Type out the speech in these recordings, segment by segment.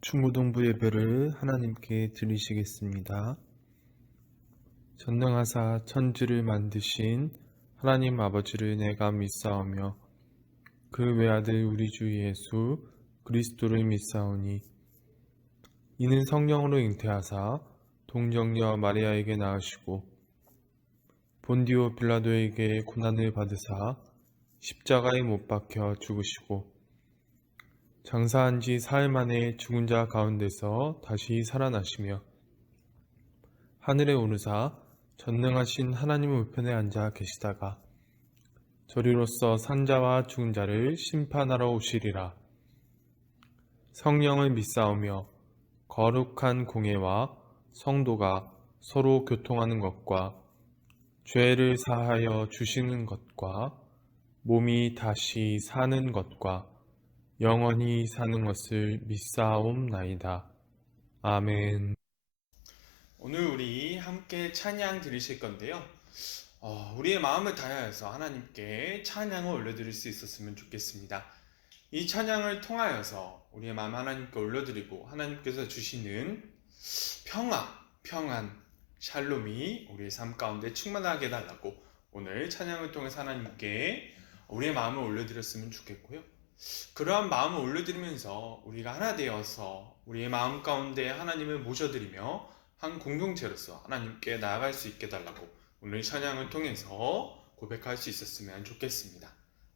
중고등부 예배를 하나님께 드리시겠습니다. 전능하사 천지를 만드신 하나님 아버지를 내가 믿사오며 그 외아들 우리 주 예수 그리스도를 믿사오니 이는 성령으로 잉태하사 동정녀 마리아에게 낳으시고 본디오 빌라도에게 고난을 받으사 십자가에 못 박혀 죽으시고 장사한 지 사흘 만에 죽은 자 가운데서 다시 살아나시며 하늘에 오르사 전능하신 하나님 우편에 앉아 계시다가 저리로서 산자와 죽은 자를 심판하러 오시리라. 성령을 믿사오며 거룩한 공예와 성도가 서로 교통하는 것과 죄를 사하여 주시는 것과 몸이 다시 사는 것과 영원히 사는 것을 믿사옵나이다. 아멘. 오늘 우리 함께 찬양 드리실 건데요. 우리의 마음을 다하여서 하나님께 찬양을 올려드릴 수 있었으면 좋겠습니다. 이 찬양을 통하여서 우리의 마음 하나님께 올려드리고 하나님께서 주시는 평안, 샬롬이 우리의 삶 가운데 충만하게 해달라고 오늘 찬양을 통해서 하나님께 우리의 마음을 올려드렸으면 좋겠고요. 그러한 마음을 올려드리면서 우리가 하나 되어서 우리의 마음 가운데 하나님을 모셔드리며 한 공동체로서 하나님께 나아갈 수 있게 달라고 오늘 찬양을 통해서 고백할 수 있었으면 좋겠습니다.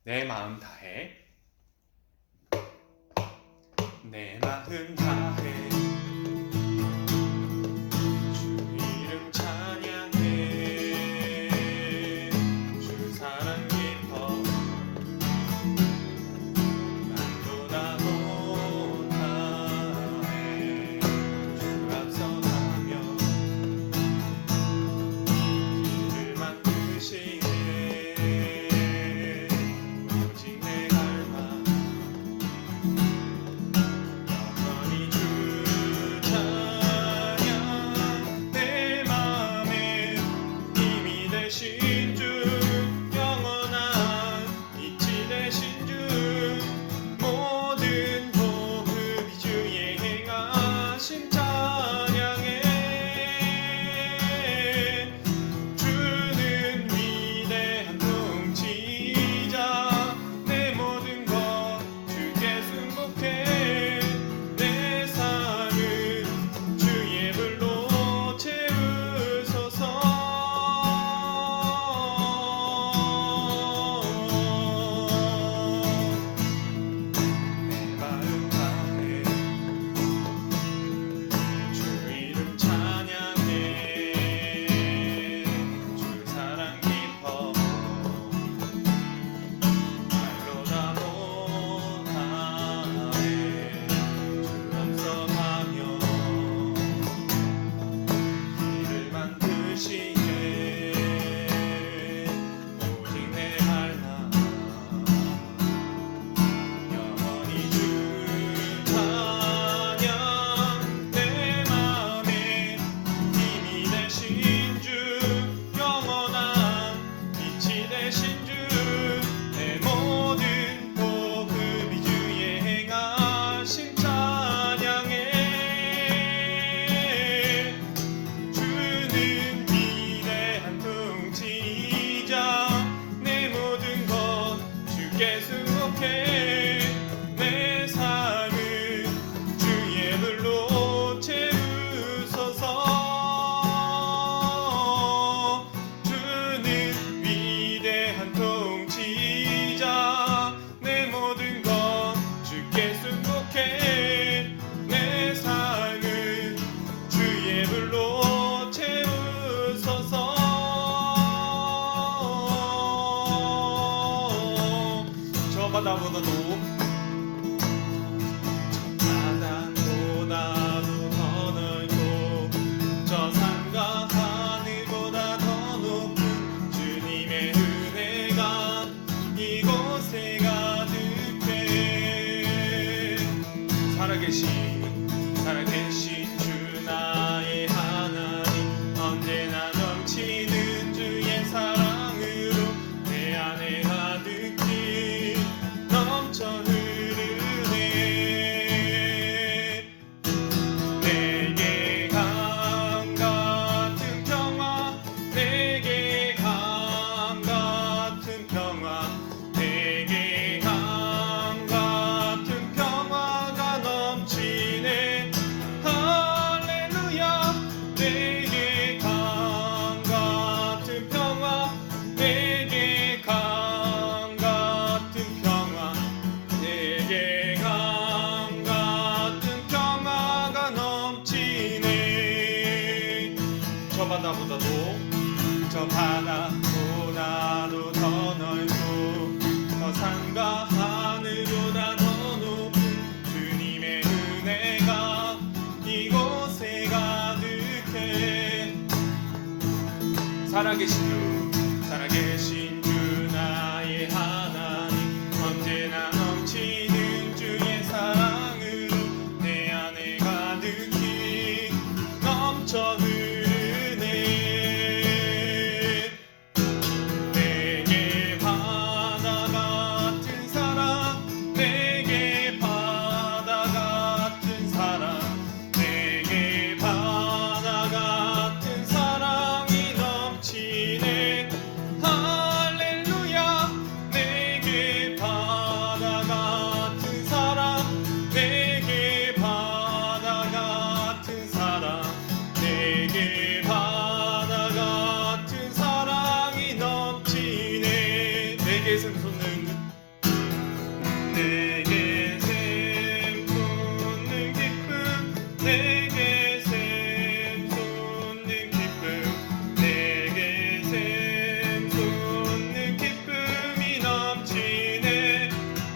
내 마음 다해, 내 마음 다해, 주 이름 찬양해, 주 사랑 깊어 말보다 못하네, 주 앞서가며 길을 만드시네, 오직 내 갈망 영원히 주 찬양, 내 맘에 힘이 되신 주, 영원한 빛이 되신 주, 모든 복음이 주의 행하심 찬양해. 주는 위대한 통치자, 내 모든 것 주께 순복해, 내 삶은 주의 불로 채우소서. 내 마음 다해, 주 이름 찬양해, 주 사랑 깊어 말로 다 못하네, 주 앞서가며 길을 만드시네, 오직 내 갈망 영원히 주 찬양, 내 맘에 힘이 되신 주, 영원한 빛이 되신 주, 내 모든 복음이 주의 행하심 찬양해. 주는 위대한 통치자, 내 모든 것 주께 순복해, 내 삶은 주의 불로 채우소서. 주는 위대한 통치자, 내 모든 것 주께 순복해, 내 삶은 주의 불로 채우소서. 저 바다보다도 바다보다도 더 넓고 저 산과 하늘보다 더 높은 주님의 은혜가 이곳에 가득해. 살아계신 주 나의 하나님, 언제나 넘치는 주의 사랑으로 내 안에 가득히 넘쳐 흐르네. 살아계신 주 나의 하나님 언제나 넘치는 주의 사랑으로 내 안에 가득히 넘쳐 흐르네. 내게 바다 같은 사랑 내게 바다 같은 사랑 내게 바다 같은 사랑이 넘치네. 할렐루야. 내게 바다 같은 사랑 내게 바다 같은 사랑 내게 바다 같은 사랑이 넘치네. 내게 샘솟는 내게 샘솟는 기쁨 내게 샘솟는 기쁨 내게 샘솟는 기쁨이 넘치네.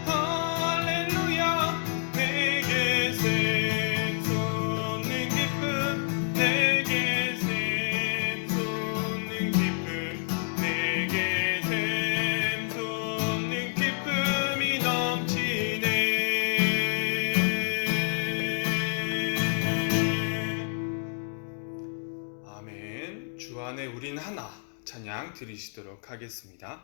할렐루야. 내게 샘솟는 기쁨 내게 샘솟는 기쁨 내게 샘솟는 기쁨이 넘치네. 아멘. 주 안에 우린 하나 찬양 드리시도록 하겠습니다.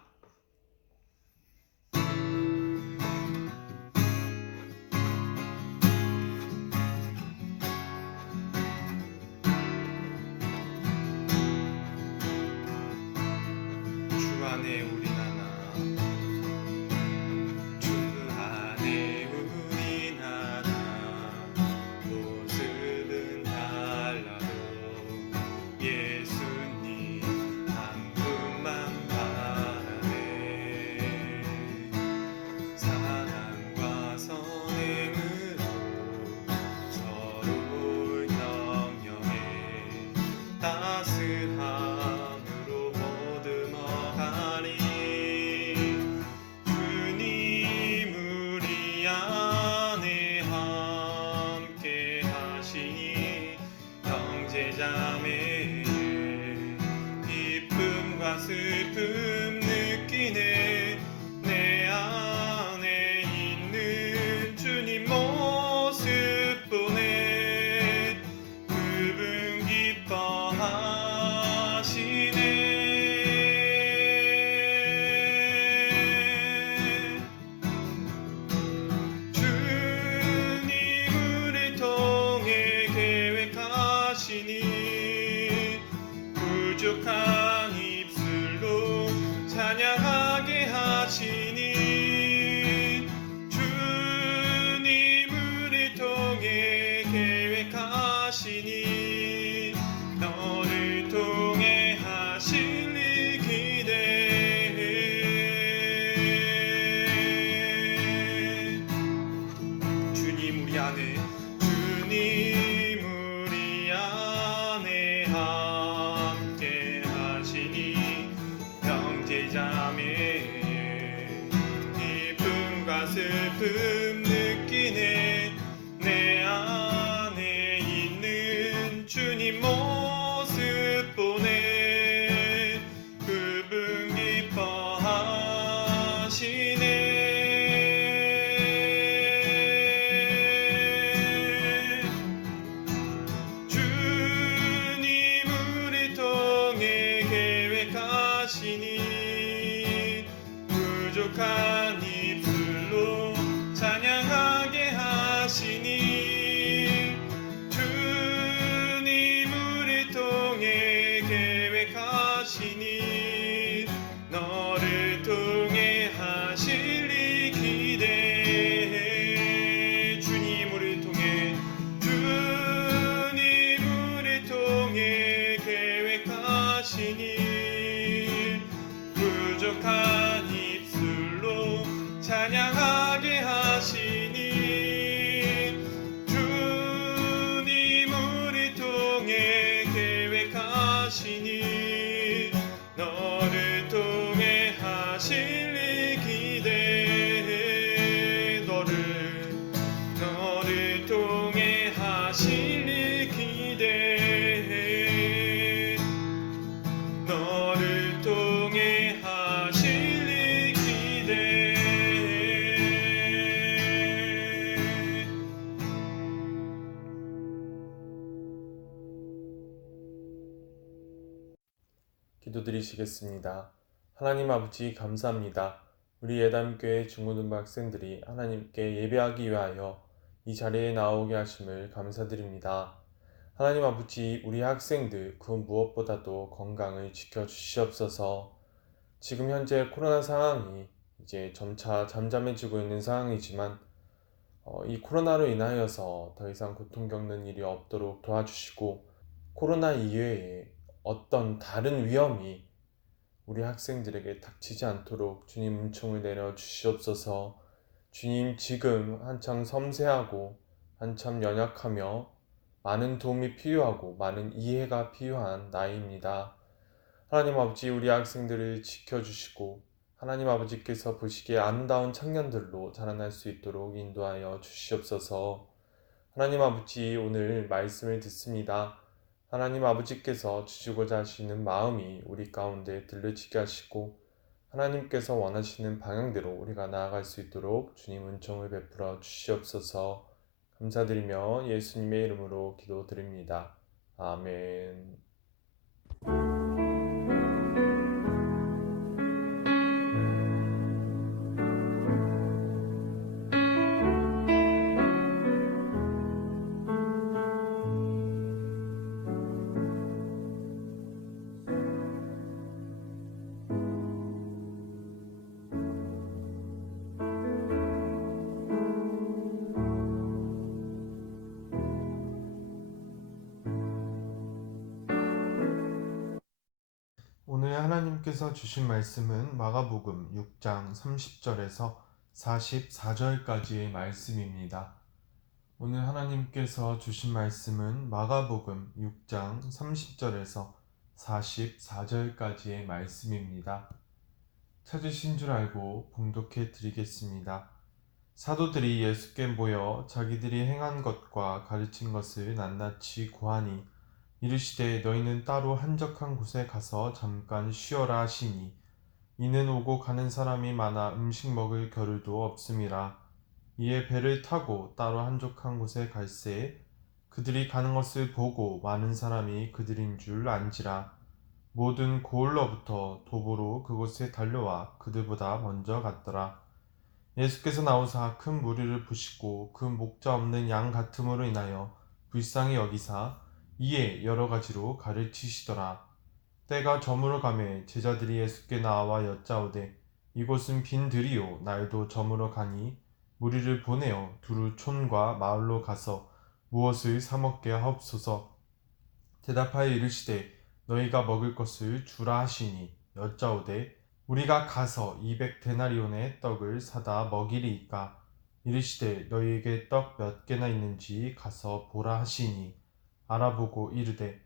주 안에 우린 하나 주 안에 우린 하나 모습은 달라도 예수님 한 분만 바라네. 기도드리시겠습니다. 하나님 아버지 감사합니다. 우리 예담교회 중고등부 학생들이 하나님께 예배하기 위하여 이 자리에 나오게 하심을 감사드립니다. 하나님 아버지 우리 학생들 그 무엇보다도 건강을 지켜주시옵소서. 지금 현재 코로나 상황이 이제 점차 잠잠해지고 있는 상황이지만 이 코로나로 인하여서 더 이상 고통 겪는 일이 없도록 도와주시고 코로나 이외에 어떤 다른 위험이 우리 학생들에게 닥치지 않도록 주님 은총을 내려 주시옵소서. 주님 지금 한창 섬세하고 한참 연약하며 많은 도움이 필요하고 많은 이해가 필요한 나이입니다. 하나님 아버지 우리 학생들을 지켜주시고 하나님 아버지께서 보시기에 아름다운 청년들로 자라날 수 있도록 인도하여 주시옵소서. 하나님 아버지 오늘 말씀을 듣습니다. 하나님 아버지께서 주시고자 하시는 마음이 우리 가운데 들려지게 하시고 하나님께서 원하시는 방향대로 우리가 나아갈 수 있도록 주님 은총을 베풀어 주시옵소서. 감사드리며 예수님의 이름으로 기도드립니다. 아멘. 오늘 하나님께서 주신 말씀은 마가복음 6장 30절에서 44절까지의 말씀입니다. 오늘 하나님께서 주신 말씀은 마가복음 6장 30절에서 44절까지의 말씀입니다. 찾으신 줄 알고 봉독해 드리겠습니다. 사도들이 예수께 모여 자기들이 행한 것과 가르친 것을 낱낱이 고하니 이르시되 너희는 따로 한적한 곳에 가서 잠깐 쉬어라 하시니 이는 오고 가는 사람이 많아 음식 먹을 겨를도 없음이라. 이에 배를 타고 따로 한적한 곳에 갈새 그들이 가는 것을 보고 많은 사람이 그들인 줄 안지라. 모든 고을로부터 도보로 그곳에 달려와 그들보다 먼저 갔더라. 예수께서 나오사 큰 무리를 보시고 그 목자 없는 양 같음으로 인하여 불쌍히 여기사 이에 여러 가지로 가르치시더라. 때가 저물어 가매 제자들이 예수께 나와 여짜오되 이곳은 빈 들이요 날도 저물어 가니 무리를 보내어 두루 촌과 마을로 가서 무엇을 사 먹게 하옵소서. 대답하여 이르시되 너희가 먹을 것을 주라 하시니 여짜오되 우리가 가서 200데나리온의 떡을 사다 먹이리이까. 이르시되 너희에게 떡 몇 개나 있는지 가서 보라 하시니 알아보고 이르되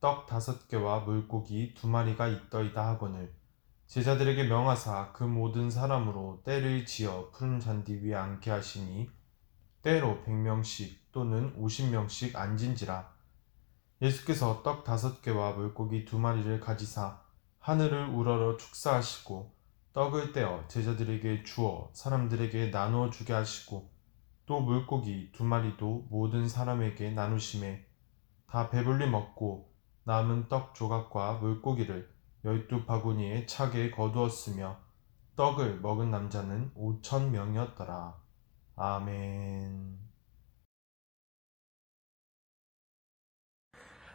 떡 5개와 물고기 2마리가 있더이다 하거늘 제자들에게 명하사 그 모든 사람으로 떼를 지어 푸른 잔디 위에 앉게 하시니 때로 100명씩 또는 50명씩 앉은지라. 예수께서 떡 5개와 물고기 2마리를 가지사 하늘을 우러러 축사하시고 떡을 떼어 제자들에게 주어 사람들에게 나누어 주게 하시고 또 물고기 2마리도 모든 사람에게 나누시매 다 배불리 먹고 남은 떡 조각과 물고기를 12바구니에 차게 거두었으며 떡을 먹은 남자는 5,000명이었더라. 아멘.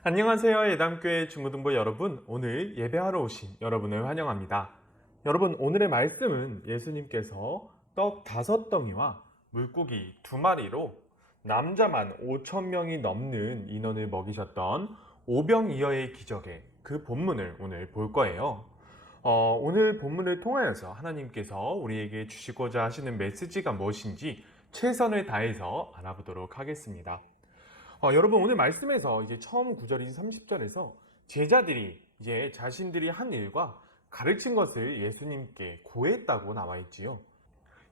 안녕하세요. 예담교회 중고등부 여러분, 오늘 예배하러 오신 여러분을 환영합니다. 여러분, 오늘의 말씀은 예수님께서 떡 5덩이와 물고기 2마리로 남자만 5,000명이 넘는 인원을 먹이셨던 오병이어의 기적의 그 본문을 오늘 볼 거예요. 오늘 본문을 통하여서 하나님께서 우리에게 주시고자 하시는 메시지가 무엇인지 최선을 다해서 알아보도록 하겠습니다. 여러분 오늘 말씀에서 이제 처음 구절인 30절에서 제자들이 이제 자신들이 한 일과 가르친 것을 예수님께 고했다고 나와 있지요.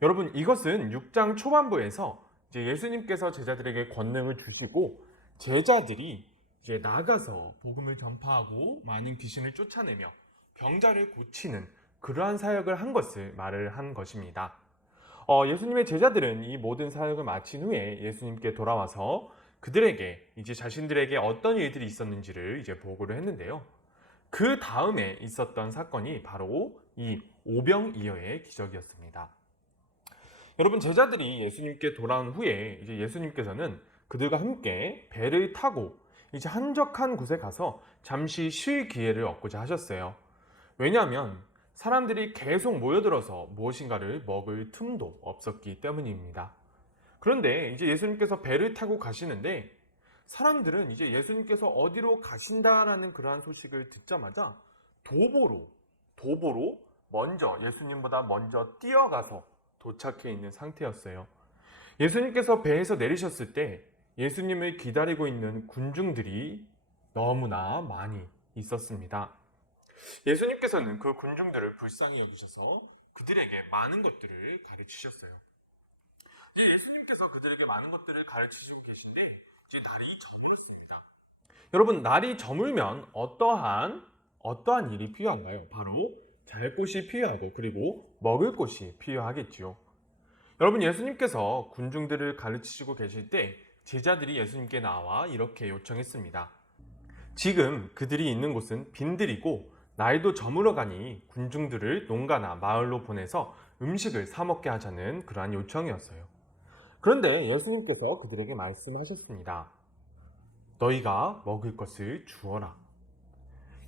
여러분 이것은 6장 초반부에서 이제 예수님께서 제자들에게 권능을 주시고 제자들이 이제 나가서 복음을 전파하고 많은 귀신을 쫓아내며 병자를 고치는 그러한 사역을 한 것을 말을 한 것입니다. 예수님의 제자들은 이 모든 사역을 마친 후에 예수님께 돌아와서 그들에게 이제 자신들에게 어떤 일들이 있었는지를 이제 보고를 했는데요. 그 다음에 있었던 사건이 바로 이 오병이어의 기적이었습니다. 여러분, 제자들이 예수님께 돌아온 후에 이제 예수님께서는 그들과 함께 배를 타고 이제 한적한 곳에 가서 잠시 쉴 기회를 얻고자 하셨어요. 왜냐하면 사람들이 계속 모여들어서 무엇인가를 먹을 틈도 없었기 때문입니다. 그런데 이제 예수님께서 배를 타고 가시는데 사람들은 이제 예수님께서 어디로 가신다라는 그러한 소식을 듣자마자 도보로 예수님보다 먼저 뛰어가서 도착해 있는 상태였어요. 예수님께서 배에서 내리셨을 때 예수님을 기다리고 있는 군중들이 너무나 많이 있었습니다. 예수님께서는 그 군중들을 불쌍히 여기셔서 그들에게 많은 것들을 가르치셨어요. 예수님께서 그들에게 많은 것들을 가르치시고 계신데 이제 날이 저물었습니다. 여러분, 날이 저물면 어떠한 일이 필요한가요? 바로 잘 곳이 필요하고 그리고 먹을 곳이 필요하겠지요. 여러분, 예수님께서 군중들을 가르치시고 계실 때 제자들이 예수님께 나와 이렇게 요청했습니다. 지금 그들이 있는 곳은 빈들이고 날도 저물어가니 군중들을 농가나 마을로 보내서 음식을 사 먹게 하자는 그러한 요청이었어요. 그런데 예수님께서 그들에게 말씀하셨습니다. 너희가 먹을 것을 주어라.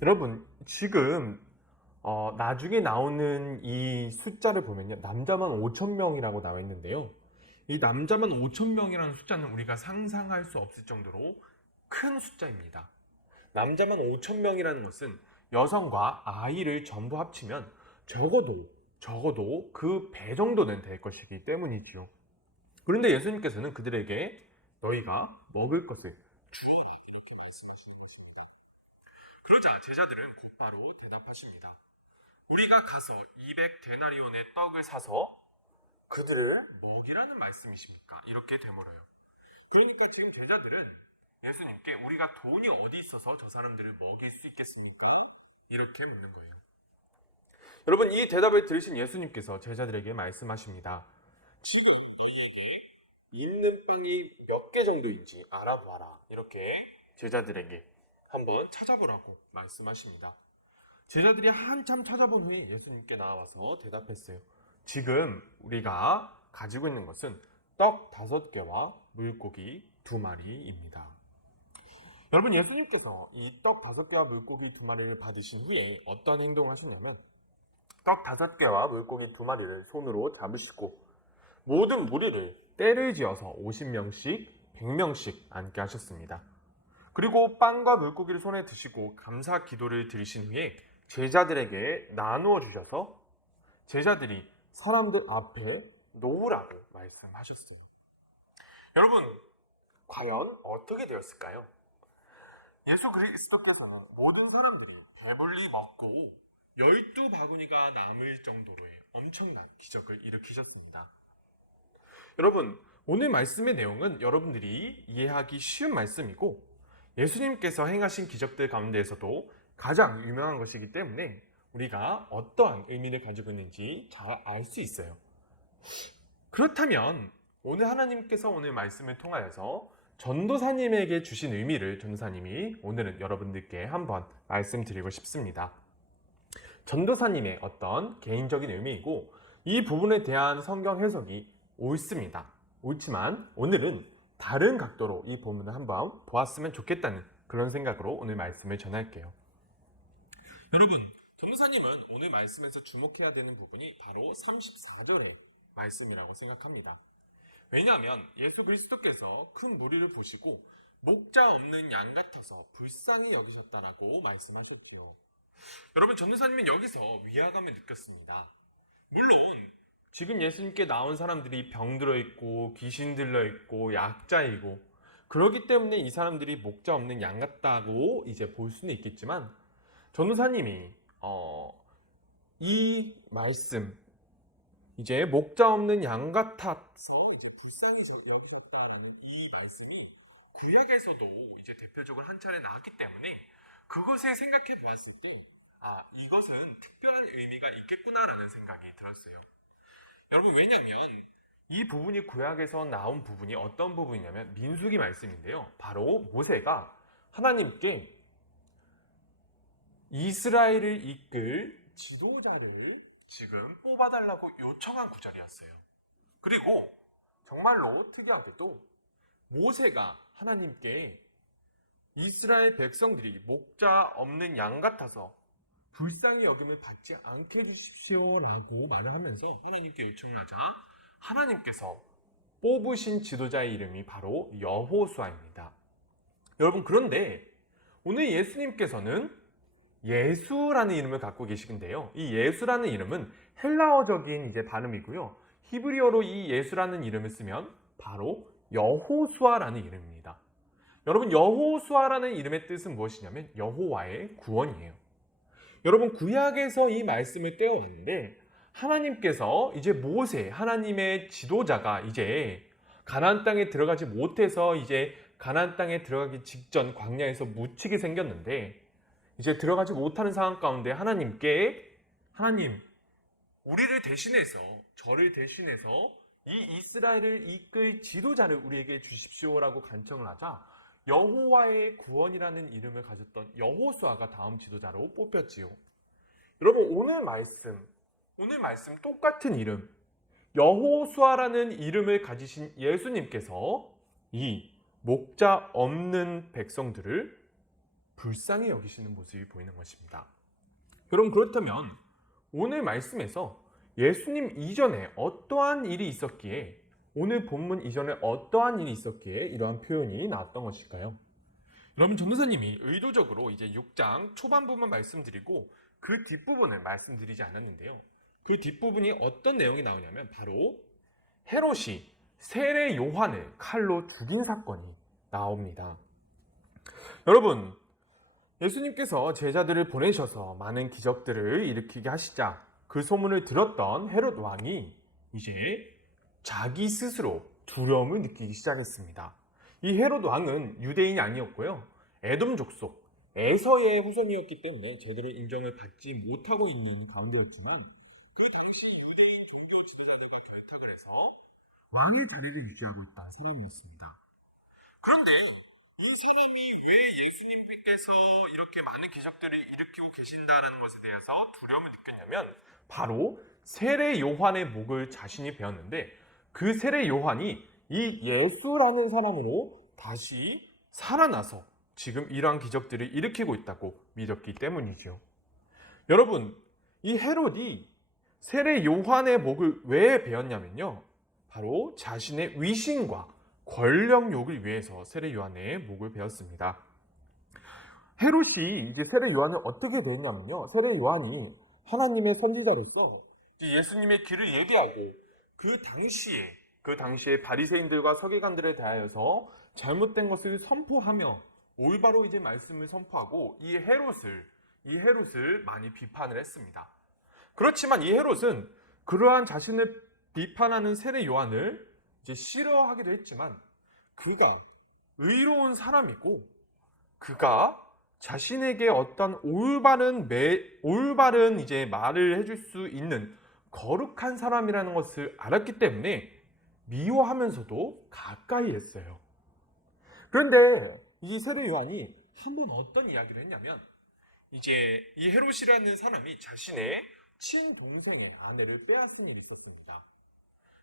여러분, 지금 나중에 나오는 이 숫자를 보면요, 남자만 5천 명이라고 나와 있는데요. 이 남자만 5천 명이라는 숫자는 우리가 상상할 수 없을 정도로 큰 숫자입니다. 남자만 5천 명이라는 것은 여성과 아이를 전부 합치면 적어도 그 배 정도는 될 것이기 때문이지요. 그런데 예수님께서는 그들에게 너희가 먹을 것을 주어라 이렇게 말씀하셨습니다. 그러자 제자들은 곧바로 대답하십니다. 우리가 가서 200데나리온의 떡을 사서 그들을 먹이라는 말씀이십니까? 이렇게 되물어요. 그러니까 지금 제자들은 예수님께 우리가 돈이 어디 있어서 저 사람들을 먹일 수 있겠습니까? 이렇게 묻는 거예요. 여러분, 이 대답을 들으신 예수님께서 제자들에게 말씀하십니다. 지금 너희에게 있는 빵이 몇 개 정도인지 알아봐라. 이렇게 제자들에게 한번 찾아보라고 말씀하십니다. 제자들이 한참 찾아본 후에 예수님께 나와서 대답했어요. 지금 우리가 가지고 있는 것은 떡 5개와 물고기 2마리입니다. 여러분, 예수님께서 이 떡 5개와 물고기 2마리를 받으신 후에 어떤 행동을 하셨냐면 떡 5개와 물고기 2마리를 손으로 잡으시고 모든 무리를 떼를 지어서 50명씩 100명씩 앉게 하셨습니다. 그리고 빵과 물고기를 손에 드시고 감사 기도를 드리신 후에 제자들에게 나누어 주셔서 제자들이 사람들 앞에 놓으라고 말씀하셨어요. 여러분, 과연 어떻게 되었을까요? 예수 그리스도께서는 모든 사람들이 배불리 먹고 12바구니가 남을 정도로의 엄청난 기적을 일으키셨습니다. 여러분, 오늘 말씀의 내용은 여러분들이 이해하기 쉬운 말씀이고 예수님께서 행하신 기적들 가운데에서도 가장 유명한 것이기 때문에 우리가 어떠한 의미를 가지고 있는지 잘 알 수 있어요. 그렇다면 오늘 하나님께서 오늘 말씀을 통하여서 전도사님에게 주신 의미를 전도사님이 오늘은 여러분들께 한번 말씀드리고 싶습니다. 전도사님의 어떤 개인적인 의미이고 이 부분에 대한 성경 해석이 옳지만 오늘은 다른 각도로 이 본문을 한번 보았으면 좋겠다는 그런 생각으로 오늘 말씀을 전할게요. 여러분, 전도사님은 오늘 말씀에서 주목해야 되는 부분이 바로 34절의 말씀이라고 생각합니다. 왜냐하면 예수 그리스도께서 큰 무리를 보시고 목자 없는 양 같아서 불쌍히 여기셨다라고 말씀하셨지요. 여러분, 전도사님은 여기서 위화감을 느꼈습니다. 물론 지금 예수님께 나온 사람들이 병들어 있고 귀신 들려 있고 약자이고 그렇기 때문에 이 사람들이 목자 없는 양 같다고 이제 볼 수는 있겠지만 전도사님이 이 말씀 이제 목자 없는 양 같아서 이제 불쌍히 여기셨다라는 이 말씀이 구약에서도 이제 대표적으로 한 차례 나왔기 때문에 그것을 생각해 보았을 때 이것은 특별한 의미가 있겠구나라는 생각이 들었어요. 여러분, 왜냐면 이 부분이 구약에서 나온 부분이 어떤 부분이냐면 민수기 말씀인데요. 바로 모세가 하나님께 이스라엘을 이끌 지도자를 지금 뽑아달라고 요청한 구절이었어요. 그리고 정말로 특이하게도 모세가 하나님께 이스라엘 백성들이 목자 없는 양 같아서 불쌍히 여김을 받지 않게 해주십시오라고 말을 하면서 하나님께 요청하자 하나님께서 뽑으신 지도자의 이름이 바로 여호수아입니다. 여러분, 그런데 오늘 예수님께서는 예수라는 이름을 갖고 계시는데요. 이 예수라는 이름은 헬라어적인 발음이고요. 히브리어로 이 예수라는 이름을 쓰면 바로 여호수아라는 이름입니다. 여러분, 여호수아라는 이름의 뜻은 무엇이냐면 여호와의 구원이에요. 여러분, 구약에서 이 말씀을 떼어왔는데 하나님께서 이제 모세, 하나님의 지도자가 이제 가나안 땅에 들어가지 못해서 이제 가나안 땅에 들어가기 직전 광야에서 묻히게 생겼는데 이제 들어가지 못하는 상황 가운데 하나님께 하나님, 우리를 대신해서 저를 대신해서 이 이스라엘을 이끌 지도자를 우리에게 주십시오라고 간청을 하자 여호와의 구원이라는 이름을 가졌던 여호수아가 다음 지도자로 뽑혔지요. 여러분, 오늘 말씀 똑같은 이름 여호수아라는 이름을 가지신 예수님께서 이 목자 없는 백성들을 불쌍히 여기시는 모습이 보이는 것입니다. 여러분, 그렇다면 오늘 말씀에서 예수님 이전에 어떠한 일이 있었기에 오늘 본문 이전에 어떠한 일이 있었기에 이러한 표현이 나왔던 것일까요? 여러분, 전도사님이 의도적으로 이제 6장 초반부만 말씀드리고 그 뒷부분을 말씀드리지 않았는데요. 그 뒷부분이 어떤 내용이 나오냐면 바로 헤롯이 세례 요한을 칼로 죽인 사건이 나옵니다. 여러분, 예수님께서 제자들을 보내셔서 많은 기적들을 일으키게 하시자 그 소문을 들었던 헤롯 왕이 이제 자기 스스로 두려움을 느끼기 시작했습니다. 이 헤롯 왕은 유대인이 아니었고요. 에돔 족속 에서의 후손이었기 때문에 제대로 인정을 받지 못하고 있는 가운데였지만 그 당시 유대인 종교 지도자들과 결탁을 해서 왕의 자리를 유지하고 있던 사람이었습니다. 그런데 이 사람이 왜 예수님께서 이렇게 많은 기적들을 일으키고 계신다는 것에 대해서 두려움을 느꼈냐면 바로 세례 요한의 목을 자신이 베었는데 그 세례 요한이 이 예수라는 사람으로 다시 살아나서 지금 이러한 기적들을 일으키고 있다고 믿었기 때문이죠. 여러분, 이 헤롯이 세례 요한의 목을 왜 베었냐면요. 바로 자신의 위신과 권력욕을 위해서 세례 요한의 목을 베었습니다. 헤롯이 이제 세례 요한을 어떻게 대했냐면요. 세례 요한이 하나님의 선지자로서 예수님의 길을 얘기하고 그 당시에 바리새인들과 서기관들에 대하여서 잘못된 것을 선포하며 올바로 이제 말씀을 선포하고 이 헤롯을 많이 비판을 했습니다. 그렇지만 이 헤롯은 그러한 자신을 비판하는 세례 요한을 이제 싫어하기도 했지만 그가 의로운 사람이고 그가 자신에게 어떤 올바른 이제 말을 해줄 수 있는 거룩한 사람이라는 것을 알았기 때문에 미워하면서도 가까이 했어요. 그런데 이 세례 요한이 한번 어떤 이야기를 했냐면 이제 이 헤롯이라는 사람이 자신의 친동생의 아내를 빼앗은 일이 있었습니다.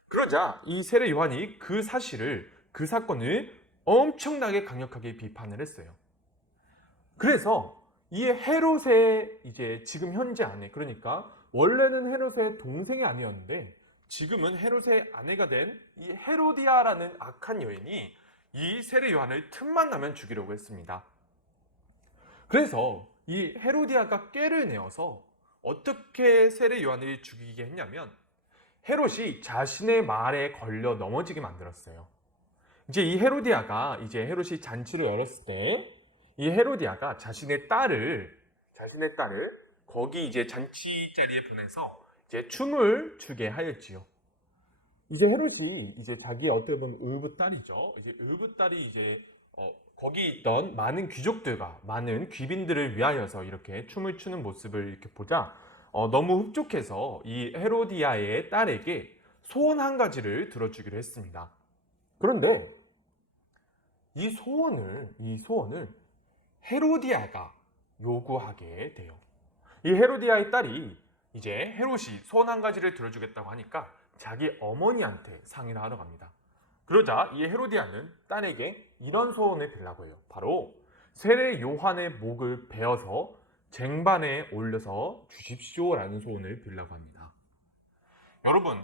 그러자 이 세례 요한이 그 사건을 엄청나게 강력하게 비판을 했어요. 그래서 이 헤롯의 이제 지금 현재 아내, 그러니까 원래는 헤롯의 동생이 아니었는데 지금은 헤롯의 아내가 된 이 헤로디아라는 악한 여인이 이 세례 요한을 틈만 나면 죽이려고 했습니다. 그래서 이 헤로디아가 꾀를 내어서 어떻게 세례 요한을 죽이게 했냐면 헤롯이 자신의 말에 걸려 넘어지게 만들었어요. 이제 이 헤로디아가 이제 헤롯이 잔치를 열었을 때 이 헤로디아가 자신의 딸을 거기 이제 잔치 자리에 보내서 이제 춤을 추게 하였지요. 이제 헤롯이 이제 자기의 어떻게 보면 의붓딸이죠. 이제 의붓딸이 이제 거기 있던 많은 귀족들과 많은 귀빈들을 위하여서 이렇게 춤을 추는 모습을 이렇게 보자 너무 흡족해서 이 헤로디아의 딸에게 소원 한 가지를 들어주기로 했습니다. 그런데 이 소원을 헤로디아가 요구하게 돼요. 이 헤로디아의 딸이 이제 헤롯이 소원 한 가지를 들어주겠다고 하니까 자기 어머니한테 상의를 하러 갑니다. 그러자 이 헤로디아는 딸에게 이런 소원을 빌라고 해요. 바로 세례 요한의 목을 베어서 쟁반에 올려서 주십시오라는 소원을 빌라고 합니다. 여러분,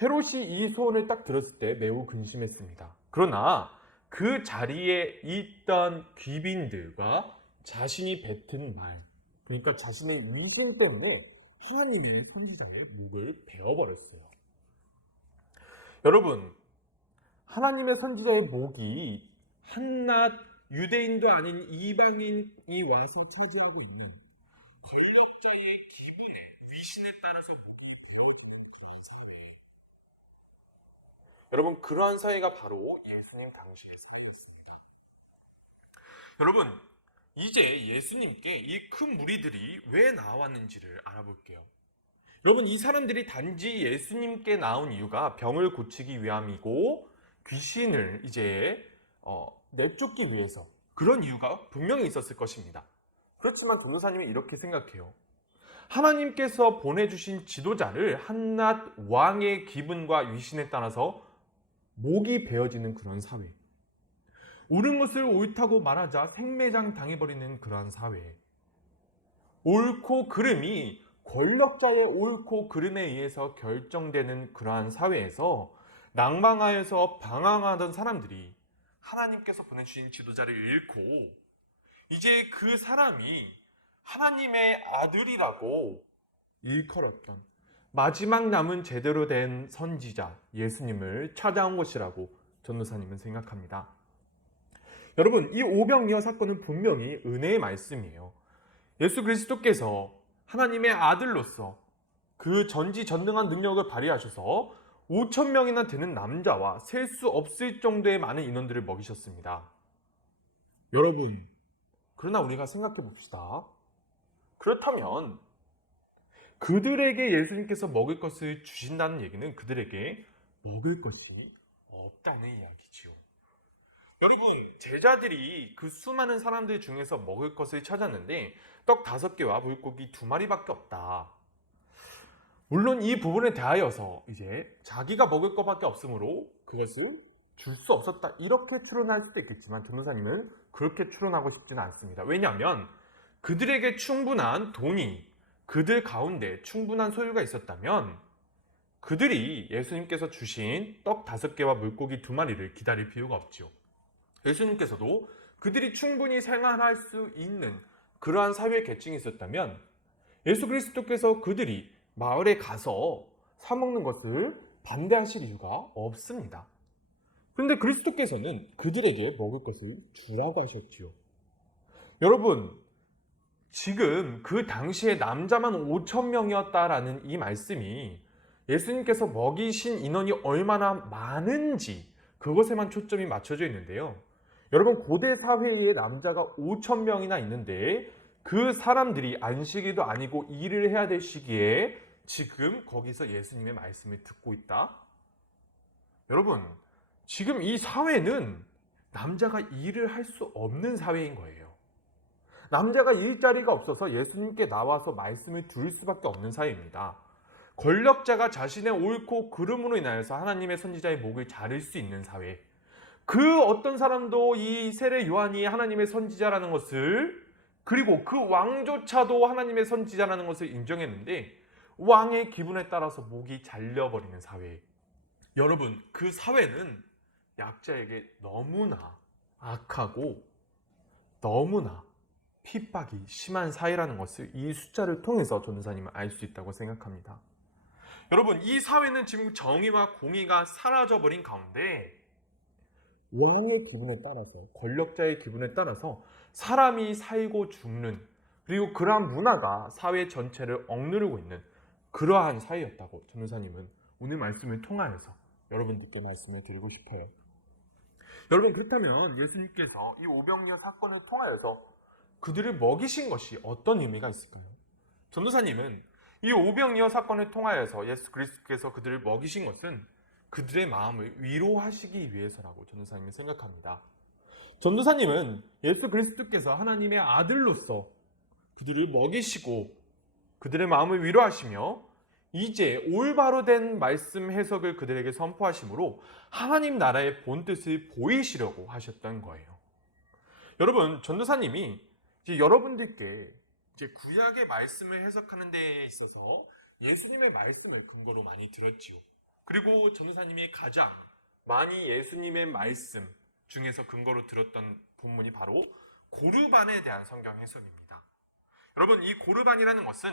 헤롯이 이 소원을 딱 들었을 때 매우 근심했습니다. 그러나 그 자리에 있던 귀빈들과 자신이 뱉은 말, 그러니까 자신의 위신 때문에 하나님의 선지자의 목을 베어버렸어요. 여러분, 하나님의 선지자의 목이 한낱 유대인도 아닌 이방인이 와서 차지하고 있는 권력자의 기분에 위신에 따라서 목이 베어지는 그런 사회. 여러분, 그러한 사회가 바로 예수님 당시의 사회였습니다. 여러분, 이제 예수님께 이 큰 무리들이 왜 나왔는지를 알아볼게요. 여러분, 이 사람들이 단지 예수님께 나온 이유가 병을 고치기 위함이고 귀신을 이제 내쫓기 위해서, 그런 이유가 분명히 있었을 것입니다. 그렇지만 전도사님은 이렇게 생각해요. 하나님께서 보내주신 지도자를 한낱 왕의 기분과 위신에 따라서 목이 베어지는 그런 사회, 옳은 것을 옳다고 말하자 생매장 당해버리는 그러한 사회, 옳고 그름이 권력자의 옳고 그름에 의해서 결정되는 그러한 사회에서 낭망하여서 방황하던 사람들이 하나님께서 보내주신 지도자를 잃고 이제 그 사람이 하나님의 아들이라고 일컬었던 마지막 남은 제대로 된 선지자 예수님을 찾아온 것이라고 전도사님은 생각합니다. 여러분, 이 오병이어 사건은 분명히 은혜의 말씀이에요. 예수 그리스도께서 하나님의 아들로서 그 전지전능한 능력을 발휘하셔서 5천 명이나 되는 남자와 셀 수 없을 정도의 많은 인원들을 먹이셨습니다. 여러분, 그러나 우리가 생각해 봅시다. 그렇다면 그들에게 예수님께서 먹을 것을 주신다는 얘기는 그들에게 먹을 것이 없다는 이야기지요. 여러분, 제자들이 그 수많은 사람들 중에서 먹을 것을 찾았는데 떡 5개와 물고기 2마리밖에 없다. 물론 이 부분에 대하여서 이제 자기가 먹을 것밖에 없으므로 그것을 줄 수 없었다, 이렇게 추론할 수도 있겠지만 전도사님은 그렇게 추론하고 싶지는 않습니다. 왜냐하면 그들에게 충분한 돈이, 그들 가운데 충분한 소유가 있었다면 그들이 예수님께서 주신 떡 5개와 물고기 2마리를 기다릴 필요가 없지요. 예수님께서도 그들이 충분히 생활할 수 있는 그러한 사회 계층이 있었다면 예수 그리스도께서 그들이 마을에 가서 사 먹는 것을 반대하실 이유가 없습니다. 그런데 그리스도께서는 그들에게 먹을 것을 주라고 하셨지요. 여러분, 지금 그 당시에 남자만 5천 명이었다라는 이 말씀이 예수님께서 먹이신 인원이 얼마나 많은지 그것에만 초점이 맞춰져 있는데요. 여러분, 고대 사회에 남자가 5천 명이나 있는데 그 사람들이 안식일도 아니고 일을 해야 될 시기에 지금 거기서 예수님의 말씀을 듣고 있다? 여러분, 지금 이 사회는 남자가 일을 할 수 없는 사회인 거예요. 남자가 일자리가 없어서 예수님께 나와서 말씀을 들을 수밖에 없는 사회입니다. 권력자가 자신의 옳고 그름으로 인하여서 하나님의 선지자의 목을 자를 수 있는 사회. 그 어떤 사람도 이 세례 요한이 하나님의 선지자라는 것을, 그리고 그 왕조차도 하나님의 선지자라는 것을 인정했는데 왕의 기분에 따라서 목이 잘려버리는 사회. 여러분, 그 사회는 약자에게 너무나 악하고 너무나 핍박이 심한 사회라는 것을 이 숫자를 통해서 전도사님은 알 수 있다고 생각합니다. 여러분, 이 사회는 지금 정의와 공의가 사라져버린 가운데 왕의 기분에 따라서, 권력자의 기분에 따라서 사람이 살고 죽는, 그리고 그러한 문화가 사회 전체를 억누르고 있는 그러한 사회였다고 전도사님은 오늘 말씀을 통하여서 여러분들께 말씀을 드리고 싶어요. 여러분, 그렇다면 예수님께서 이 오병이어 사건을 통하여서 그들을 먹이신 것이 어떤 의미가 있을까요? 전도사님은 이 오병이어 사건을 통하여서 예수 그리스도께서 그들을 먹이신 것은 그들의 마음을 위로하시기 위해서라고 전도사님은 생각합니다. 전도사님은 예수 그리스도께서 하나님의 아들로서 그들을 먹이시고 그들의 마음을 위로하시며 이제 올바로 된 말씀 해석을 그들에게 선포하심으로 하나님 나라의 본뜻을 보이시려고 하셨던 거예요. 여러분, 전도사님이 이제 여러분들께 이제 구약의 말씀을 해석하는 데에 있어서 예수님의 말씀을 근거로 많이 들었지요. 그리고 전도사님이 가장 많이 예수님의 말씀 중에서 근거로 들었던 본문이 바로 고르반에 대한 성경 해석입니다. 여러분, 이 고르반이라는 것은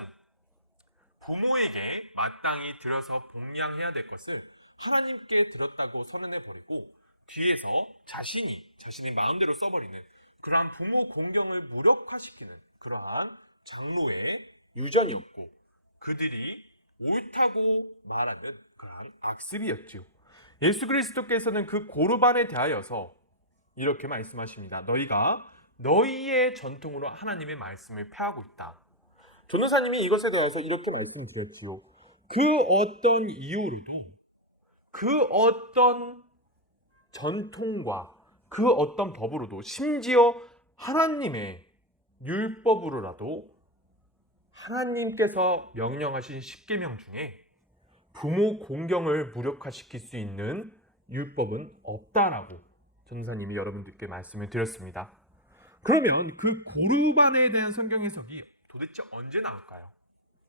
부모에게 마땅히 들여서 봉양해야 될 것을 하나님께 들었다고 선언해버리고 뒤에서 자신의 마음대로 써버리는 그러한 부모 공경을 무력화시키는 그러한 장로의 유전이었고 그들이 옳다고 말하는 그러한 악습이었지요. 예수 그리스도께서는 그 고르반에 대하여서 이렇게 말씀하십니다. 너희가 너희의 전통으로 하나님의 말씀을 폐하고 있다. 전도사님이 이것에 대해서 이렇게 말씀드렸지요. 그 어떤 이유로도 그 어떤 전통과 그 어떤 법으로도 심지어 하나님의 율법으로라도 하나님께서 명령하신 10계명 중에 부모 공경을 무력화시킬 수 있는 율법은 없다라고 전도사님이 여러분들께 말씀을 드렸습니다. 그러면 그 고르반에 대한 성경 해석이 도대체 언제 나올까요?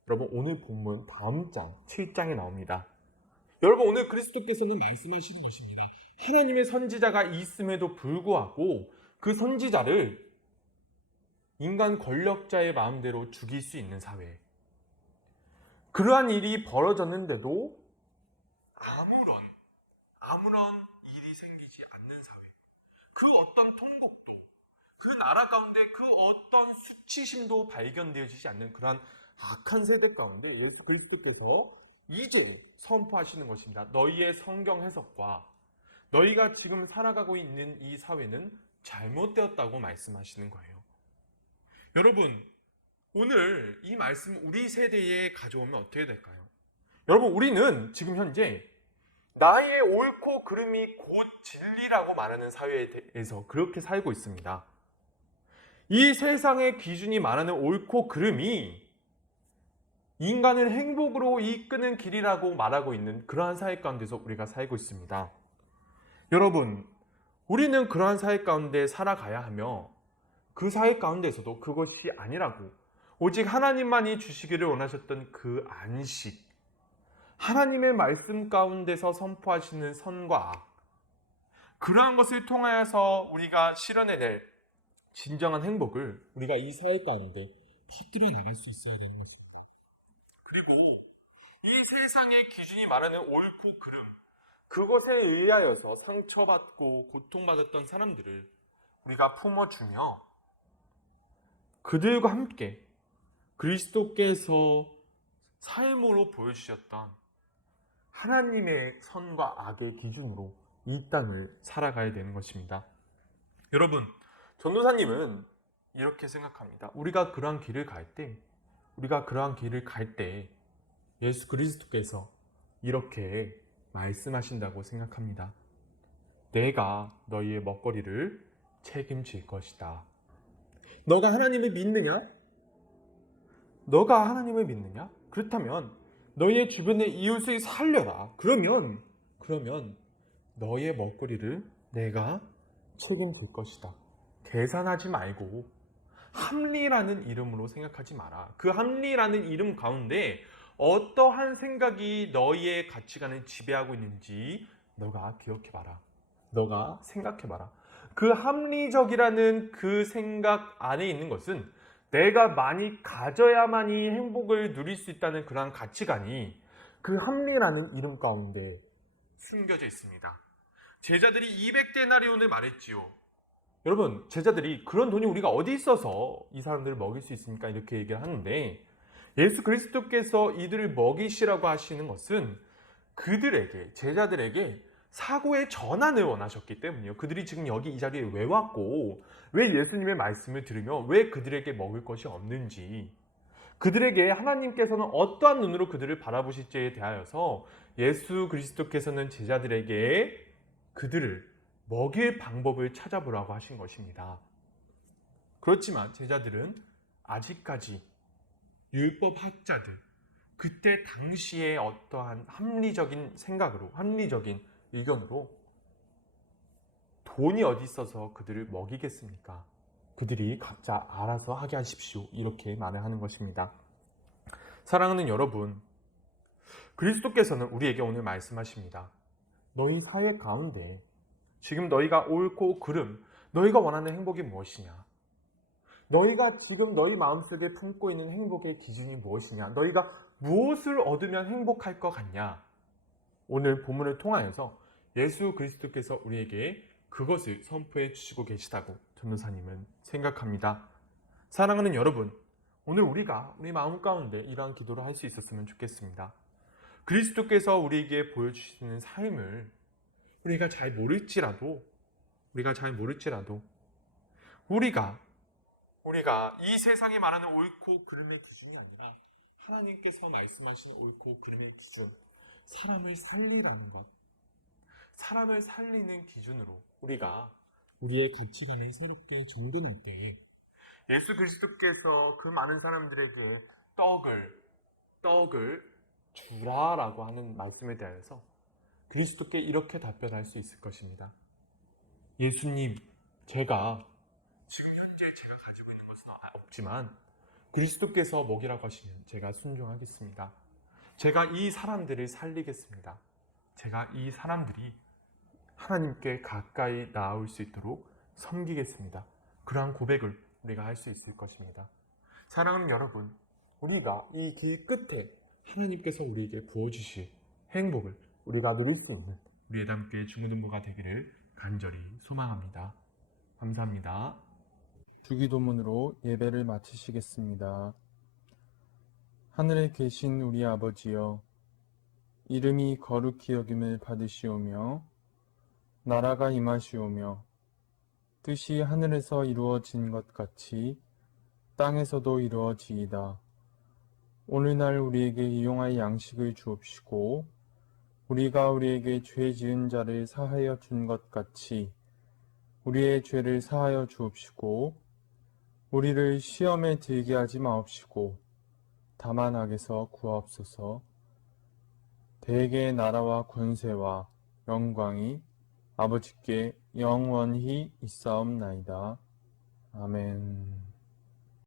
여러분, 오늘 본문 다음 장 7장에 나옵니다. 여러분, 오늘 그리스도께서는 말씀하시는 것입니다. 하나님의 선지자가 있음에도 불구하고 그 선지자를 인간 권력자의 마음대로 죽일 수 있는 사회, 그러한 일이 벌어졌는데도 아무런 일이 생기지 않는 사회, 그 어떤 통곡도, 그 나라 가운데 그 어떤 수치심도 발견되어지지 않는 그러한 악한 세대 가운데 예수 그리스도께서 이제 선포하시는 것입니다. 너희의 성경 해석과 너희가 지금 살아가고 있는 이 사회는 잘못되었다고 말씀하시는 거예요. 여러분, 오늘 이 말씀 우리 세대에 가져오면 어떻게 될까요? 여러분, 우리는 지금 현재 나의 옳고 그름이 곧 진리라고 말하는 사회에서 그렇게 살고 있습니다. 이 세상의 기준이 말하는 옳고 그름이 인간을 행복으로 이끄는 길이라고 말하고 있는 그러한 사회 가운데서 우리가 살고 있습니다. 여러분, 우리는 그러한 사회 가운데 살아가야 하며 그 사회 가운데서도 그것이 아니라고 오직 하나님만이 주시기를 원하셨던 그 안식, 하나님의 말씀 가운데서 선포하시는 선과 악, 그러한 것을 통하여서 우리가 실현해낼 진정한 행복을 우리가 이 사회 가운데 퍼뜨려 나갈 수 있어야 되는 것입니다. 그리고 이 세상의 기준이 말하는 옳고 그름, 그것에 의하여서 상처받고 고통받았던 사람들을 우리가 품어주며 그들과 함께 그리스도께서 삶으로 보여주셨던 하나님의 선과 악의 기준으로 이 땅을 살아가야 되는 것입니다. 여러분, 전도사님은 이렇게 생각합니다. 우리가 그러한 길을 갈 때 예수 그리스도께서 이렇게 말씀하신다고 생각합니다. 내가 너희의 먹거리를 책임질 것이다. 너가 하나님을 믿느냐? 그렇다면 너희의 주변의 이웃을 살려라. 그러면 너희의 먹거리를 내가 책임질 것이다. 계산하지 말고 합리라는 이름으로 생각하지 마라. 그 합리라는 이름 가운데 어떠한 생각이 너희의 가치관을 지배하고 있는지 너가 기억해봐라. 너가 생각해봐라. 그 합리적이라는 그 생각 안에 있는 것은 내가 많이 가져야만이 행복을 누릴 수 있다는 그러한 가치관이 그 합리라는 이름 가운데 숨겨져 있습니다. 제자들이 200데나리온을 말했지요. 여러분, 제자들이 그런 돈이 우리가 어디 있어서 이 사람들을 먹일 수 있습니까? 이렇게 얘기를 하는데 예수 그리스도께서 이들을 먹이시라고 하시는 것은 그들에게, 제자들에게 사고의 전환을 원하셨기 때문이에요. 그들이 지금 여기 이 자리에 왜 왔고 왜 예수님의 말씀을 들으며 왜 그들에게 먹을 것이 없는지, 그들에게 하나님께서는 어떠한 눈으로 그들을 바라보실지에 대하여서 예수 그리스도께서는 제자들에게 그들을 먹일 방법을 찾아보라고 하신 것입니다. 그렇지만 제자들은 아직까지 율법학자들, 그때 당시에 어떠한 합리적인 생각으로, 합리적인 의견으로 돈이 어디 있어서 그들을 먹이겠습니까? 그들이 각자 알아서 하게 하십시오. 이렇게 말을 하는 것입니다. 사랑하는 여러분, 그리스도께서는 우리에게 오늘 말씀하십니다. 너희 사회 가운데 지금 너희가 옳고 그름, 너희가 원하는 행복이 무엇이냐? 너희가 지금 너희 마음속에 품고 있는 행복의 기준이 무엇이냐? 너희가 무엇을 얻으면 행복할 것 같냐? 오늘 본문을 통하여서 예수 그리스도께서 우리에게 그것을 선포해 주시고 계시다고 전도사님은 생각합니다. 사랑하는 여러분, 오늘 우리가 우리 마음 가운데 이러한 기도를 할 수 있었으면 좋겠습니다. 그리스도께서 우리에게 보여주시는 삶을 우리가 잘 모를지라도 우리가 이 세상이 말하는 옳고 그름의 기준이 아니라 하나님께서 말씀하신 옳고 그름의 기준, 사람을 살리라는 것, 사람을 살리는 기준으로 우리가 우리의 가치관을 새롭게 정돈할 때 예수 그리스도께서 그 많은 사람들에게 떡을 주라라고 하는 말씀에 대하여서 그리스도께 이렇게 답변할 수 있을 것입니다. 예수님, 제가 지금 현재 제가 가지고 있는 것은 없지만 그리스도께서 먹이라고 하시면 제가 순종하겠습니다. 제가 이 사람들을 살리겠습니다. 제가 이 사람들이 하나님께 가까이 나아올 수 있도록 섬기겠습니다. 그러한 고백을 우리가 할 수 있을 것입니다. 사랑하는 여러분, 우리가 이 길 끝에 하나님께서 우리에게 부어주실 행복을 우리가 누릴 수 있는 우리 예담교회 중고등부가 되기를 간절히 소망합니다. 감사합니다. 주기도문으로 예배를 마치시겠습니다. 하늘에 계신 우리 아버지여, 이름이 거룩히 여김을 받으시오며 나라가 임하시오며 뜻이 하늘에서 이루어진 것 같이 땅에서도 이루어지이다. 오늘날 우리에게 일용할 양식을 주옵시고 우리가 우리에게 죄 지은 자를 사하여 준 것 같이 우리의 죄를 사하여 주옵시고 우리를 시험에 들게 하지 마옵시고 다만 악에서 구하옵소서. 대개의 나라와 권세와 영광이 아버지께 영원히 있사옵나이다. 아멘.